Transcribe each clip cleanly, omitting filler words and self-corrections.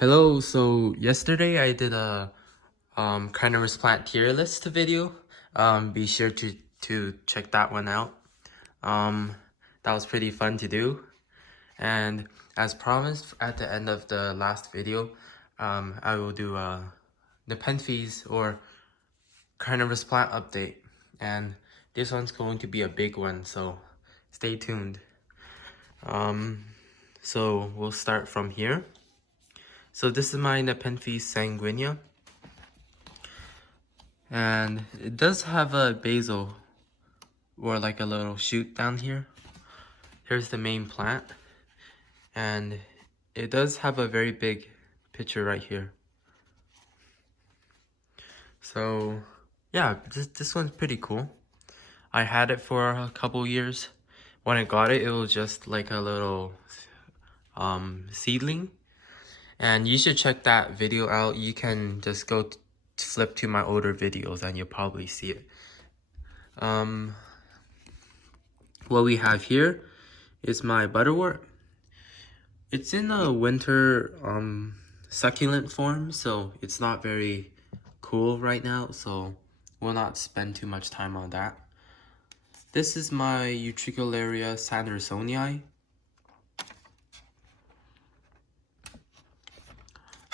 Hello, so yesterday I did a carnivorous plant tier list video. Be sure to check that one out. That was pretty fun to do. And as promised at the end of the last video, I will do a Nepenthes or carnivorous plant update. And this one's going to be a big one, so stay tuned. So we'll start from here. So this is my Nepenthe Sanguinea. And it does have a basil or like a little shoot down here. Here's the main plant. And it does have a very big picture right here. So yeah, this one's pretty cool. I had it for a couple years. When I got it, it was just like a little seedling. And you should check that video out. You can just go flip to my older videos and you'll probably see it. What we have here is my Butterwort. It's in a winter succulent form, so it's not very cool right now, so we'll not spend too much time on that. This is my Utricularia Sandersonii.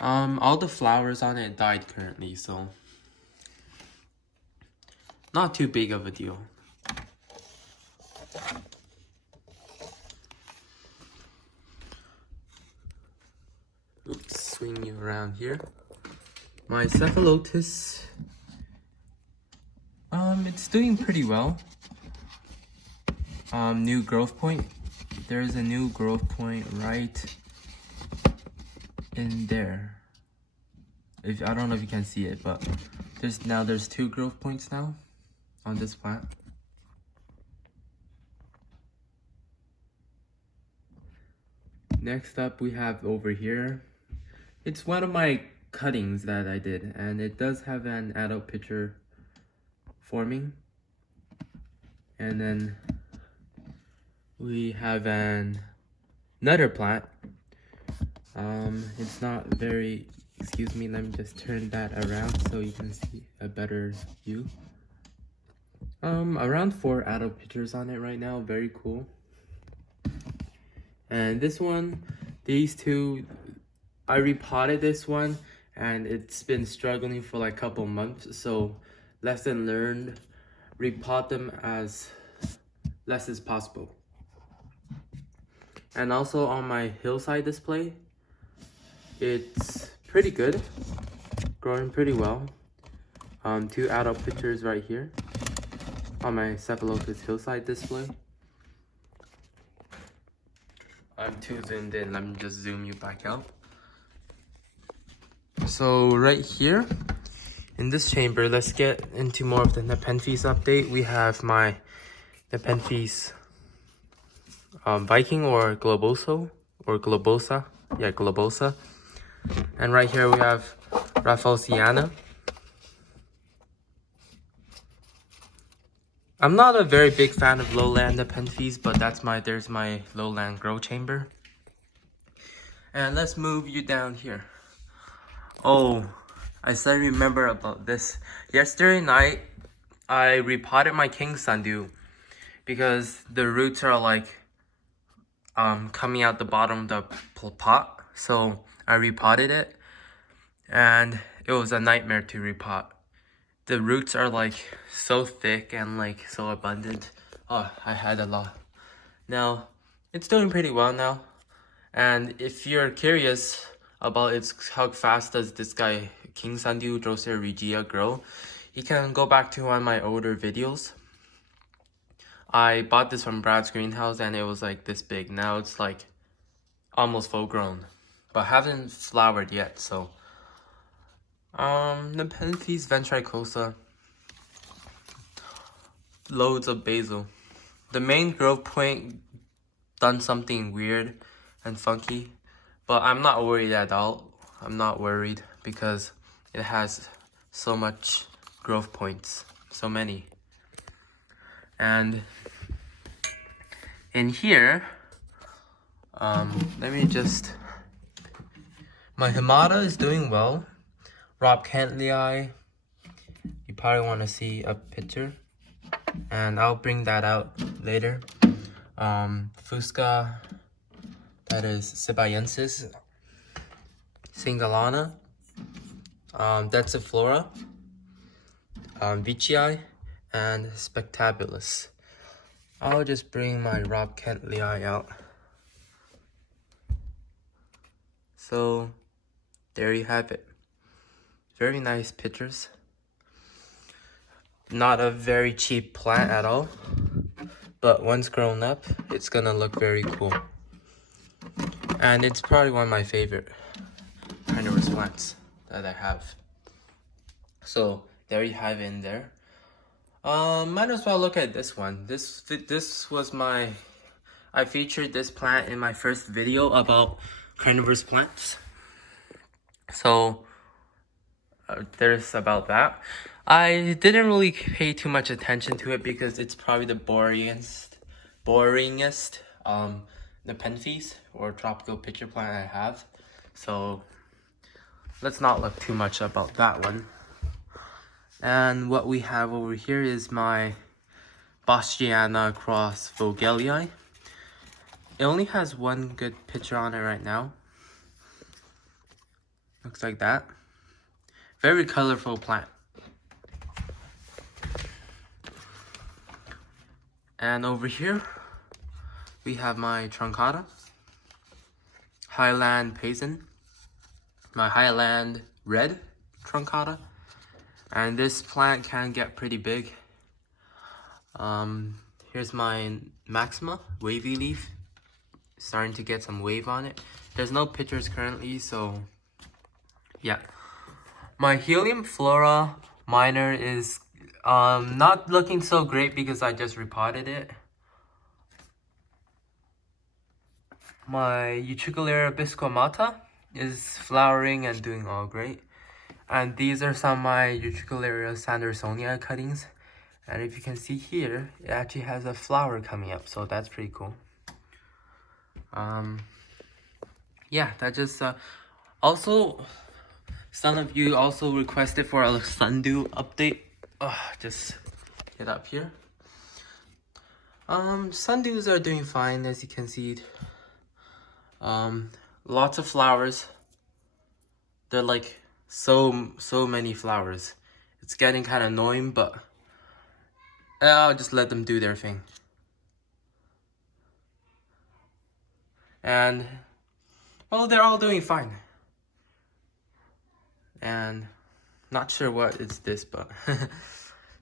All the flowers on it died currently, so not too big of a deal. Oops, swing you around here. My Cephalotus, it's doing pretty well. New growth point. There's a new growth point right in there. I don't know if you can see it, but there's two growth points now on this plant. Next up we have over here. It's one of my cuttings that I did, and it does have an adult picture forming. And then we have another plant. It's not very, excuse me, let me just turn that around so you can see a better view. Around 4 adult pictures on it right now, very cool. And this one, these two, I repotted this one and it's been struggling for like a couple months, so lesson learned, repot them as less as possible. And also on my hillside display, it's pretty good, growing pretty well. 2 adult pictures right here on my Cephalotus hillside display. I'm too zoomed in, let me just zoom you back out. So right here in this chamber, let's get into more of the Nepenthes update. We have my Nepenthes Viking or Globoso or Globosa. Yeah, Globosa. And right here we have Rafflesiana. I'm not a very big fan of lowland Nepenthes, but there's my lowland grow chamber. And let's move you down here. Oh, I said remember about this. Yesterday night, I repotted my king sundew because the roots are like coming out the bottom of the pot. So I repotted it and it was a nightmare to repot. The roots are like so thick and like so abundant. Oh, I had a lot. Now, it's doing pretty well now. And if you're curious about how fast does this guy, King Sundew Drosera regia, grow, you can go back to one of my older videos. I bought this from Brad's greenhouse and it was like this big. Now it's like almost full grown, but haven't flowered yet, so. Nepenthes ventricosa. Loads of basil. The main growth point done something weird and funky, but I'm not worried at all. I'm not worried because it has so much growth points, so many. And in here, let me just My Hamada is doing well. Rob Cantley, you probably want to see a picture, and I'll bring that out later. Fusca, that is Cephalotus, Singalana, that's a Flora, Vicii, and Spectabulus. I'll just bring my Rob Cantley out. So there you have it. Very nice pictures. Not a very cheap plant at all, but once grown up, it's gonna look very cool. And it's probably one of my favorite carnivorous plants that I have. So there you have it in there. Might as well look at this one. This was I featured this plant in my first video about carnivorous plants. So there's about that. I didn't really pay too much attention to it because it's probably the boringest Nepenthes or tropical pitcher plant I have. So let's not look too much about that one. And what we have over here is my Boschiana cross Vogelii. It only has one good picture on it right now. Looks like that. Very colorful plant. And over here, we have my Truncata, Highland Payson, my Highland Red Truncata. And this plant can get pretty big. Here's my Maxima, wavy leaf. Starting to get some wave on it. There's no pictures currently, so yeah. My Helium Flora minor is not looking so great because I just repotted it. My Utricularia bisquamata is flowering and doing all great. And these are some of my Utricularia sandersonia cuttings. And if you can see here, it actually has a flower coming up, so that's pretty cool. Yeah, that just also some of you also requested for a sundew update. Just get up here. Sundews are doing fine, as you can see. Lots of flowers. They're like so many flowers. It's getting kind of annoying, but I'll just let them do their thing. And well, they're all doing fine. And not sure what is this, but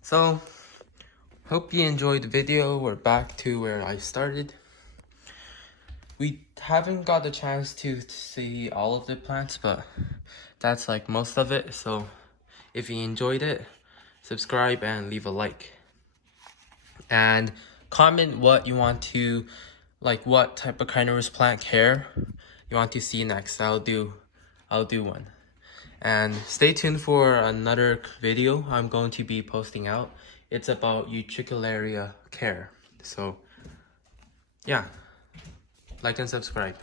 so hope you enjoyed the video. We're back to where I started. We haven't got the chance to see all of the plants, but that's like most of it. So if you enjoyed it, subscribe and leave a like. And comment what you want to, like what type of carnivorous plant care you want to see next. I'll do one. And stay tuned for another video I'm going to be posting out. It's about Utricularia care. So yeah, like and subscribe.